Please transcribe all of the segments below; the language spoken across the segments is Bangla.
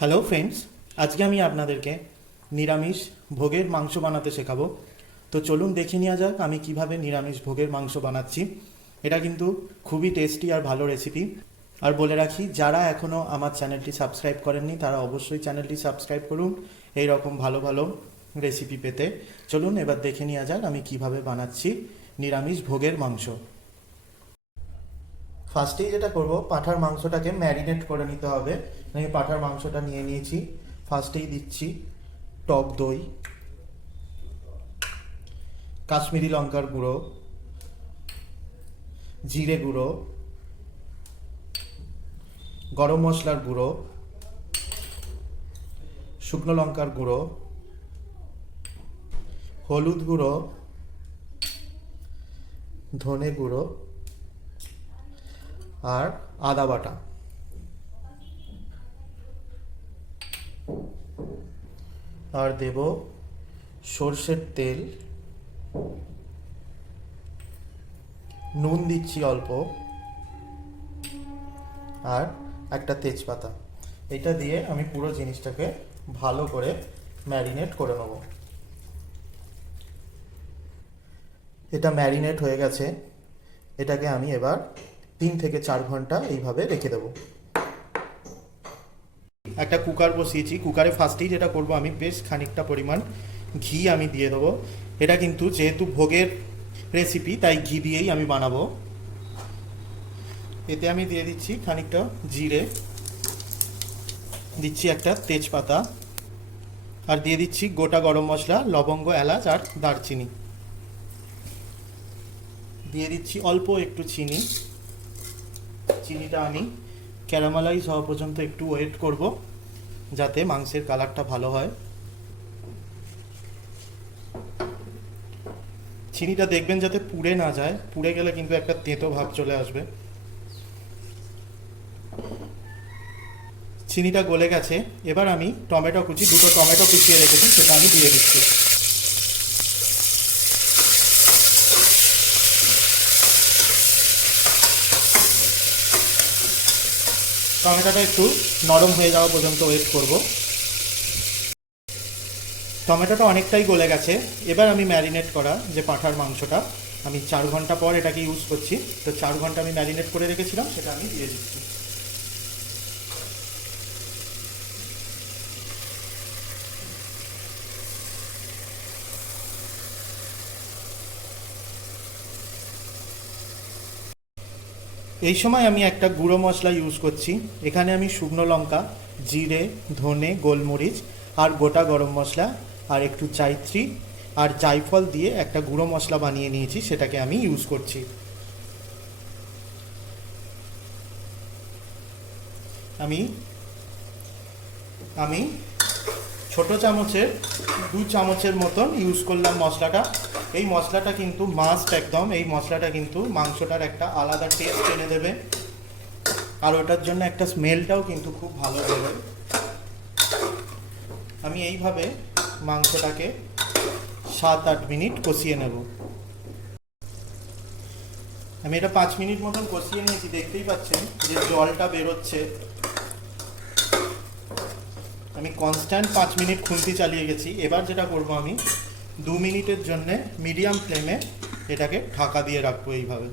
হ্যালো ফ্রেন্ডস, আজকে আমি আপনাদেরকে নিরামিষ ভোগের মাংস বানাতে শেখাবো। তো চলুন দেখে নেওয়া যাক আমি কিভাবে নিরামিষ ভোগের মাংস বানাচ্ছি। এটা কিন্তু খুবই টেস্টি আর ভালো রেসিপি। আর বলে রাখি, যারা এখনও আমার চ্যানেলটি সাবস্ক্রাইব করেননি তারা অবশ্যই চ্যানেলটি সাবস্ক্রাইব করুন এই রকম ভালো ভালো রেসিপি পেতে। চলুন এবার দেখে নেওয়া যাক আমি কিভাবে বানাচ্ছি নিরামিষ ভোগের মাংস। ফার্স্টেই যেটা করব, পাঁঠার মাংসটাকে ম্যারিনেট করে নিতে হবে। আমি পাঁঠার মাংসটা নিয়ে নিয়েছি। ফার্স্টেই দিচ্ছি টক দই, কাশ্মীরি লঙ্কার গুঁড়ো, জিরে গুঁড়ো, গরম মশলার গুঁড়ো, শুকনো লঙ্কার গুঁড়ো, হলুদ গুঁড়ো, ধনে গুঁড়ো আর আদা বাটা। আর দেব সর্ষের তেল, নুন দিচ্ছি অল্প, আর একটা তেজপাতা। এটা দিয়ে আমি পুরো জিনিসটাকে ভালো করে ম্যারিনেট করে নেব। এটা ম্যারিনেট হয়ে গেছে। এটাকে আমি এবার 3 থেকে 4 ঘন্টা এইভাবে রেখে দেবো। একটা কুকার বসিয়েছি। কুকারে ফার্স্টেই যেটা করব, আমি বেশ খানিকটা পরিমাণ ঘি আমি দিয়ে দেবো। এটা কিন্তু যেহেতু ভোগের রেসিপি তাই ঘি দিয়েই আমি বানাবো। এতে আমি দিয়ে দিচ্ছি খানিকটা জিরে, দিচ্ছি একটা তেজপাতা, আর দিয়ে দিচ্ছি গোটা গরম মশলা, লবঙ্গ, এলাচ আর দারচিনি। দিয়ে দিচ্ছি অল্প একটু চিনি। চিনিটা আমি ক্যারামেলাইজ হওয়া পর্যন্ত একটু ওয়েট করব, যাতে মাংসের কালারটা ভালো হয়। চিনিটা দেখবেন যাতে পুড়ে না যায়, পুড়ে গেলে কিন্তু একটা তেঁতো ভাব চলে আসবে। চিনিটা গলে গেছে। এবার আমি টমেটো কুচি, দুটো টমেটো কুচিয়ে রেখেছি, সেটা আমি দিয়ে দিচ্ছি। টমেটোটা একটু নরম হয়ে যাওয়া পর্যন্ত ওয়েট করব। টমেটোটা অনেকটাই গলে গেছে। এবার আমি ম্যারিনেট করা যে পাঁঠার মাংসটা, আমি 4 ঘন্টা পর এটাকে ইউজ করছি, তো 4 ঘন্টা আমি ম্যারিনেট করে রেখেছিলাম, সেটা আমি দিয়ে দিচ্ছি। এই সময় আমি একটা গুঁড়ো মশলা ইউজ করছি। এখানে আমি শুকনো লঙ্কা, জিরে, ধনে, গোলমরিচ আর গোটা গরম মশলা আর একটু জায়ত্রী আর জায়ফল দিয়ে একটা গুঁড়ো মশলা বানিয়ে নিয়েছি, সেটাকে আমি ইউজ করছি। আমি আমি ছোট চামচের 2 চামচের মতন ইউজ করলাম মশলাটা। এই মশলাটা কিন্তু মাস্ট, একদম এই মশলাটা কিন্তু মাংসটার একটা আলাদা টেস্ট এনে দেবে, আর ওটার জন্য একটা স্মেলটাও কিন্তু খুব ভালো দেবে। আমি এইভাবে মাংসটাকে 7-8 মিনিট কষিয়ে নেব। আমি এটা 5 মিনিট মতন কষিয়ে নিয়েছি। দেখতেই পাচ্ছেন যে জলটা বেরোচ্ছে। আমি কনস্ট্যান্ট 5 মিনিট খুন্তি চালিয়ে গেছি। এবার যেটা করব, আমি 2 মিনিটের জন্য মিডিয়াম ফ্লেমে এটাকে ঢাকা দিয়ে রাখবো এইভাবে।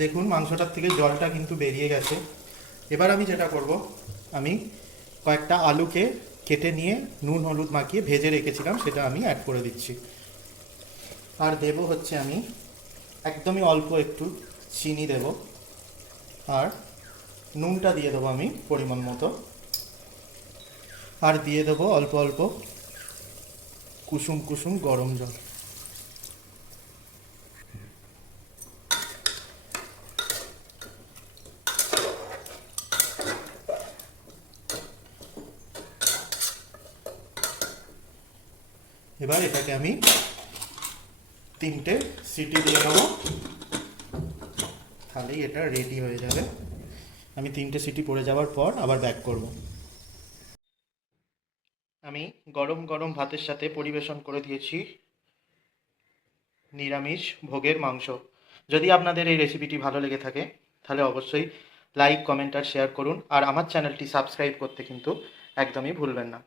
দেখুন মাংসটার থেকে জলটা কিন্তু বেরিয়ে গেছে। এবার আমি যেটা করব, আমি কয়েকটা আলুকে কেটে নিয়ে নুন হলুদ মাখিয়ে ভেজে রেখেছিলাম, সেটা আমি অ্যাড করে দিচ্ছি। আর দেব হচ্ছে আমি একদমই অল্প একটু চিনি দেব, আর নুনটা দিয়ে দেবো আমি পরিমাণ মতো, আর দিয়ে দেবো অল্প অল্প কুসুম কুসুম গরম জল। এবার এটাকে আমি 3টে সিটি দিয়ে নেবো, তাহলেই এটা রেডি হয়ে যাবে। আমি 3টে সিটি পড়ে যাওয়ার পর আবার ব্যাক করব। আমি গরম গরম ভাতের সাথে পরিবেশন করে দিয়েছি নিরামিষ ভোগের মাংস। যদি আপনাদের এই রেসিপিটি ভালো লেগে থাকে তাহলে অবশ্যই লাইক, কমেন্ট আর শেয়ার করুন, আর আমার চ্যানেলটি সাবস্ক্রাইব করতে কিন্তু একদমই ভুলবেন না।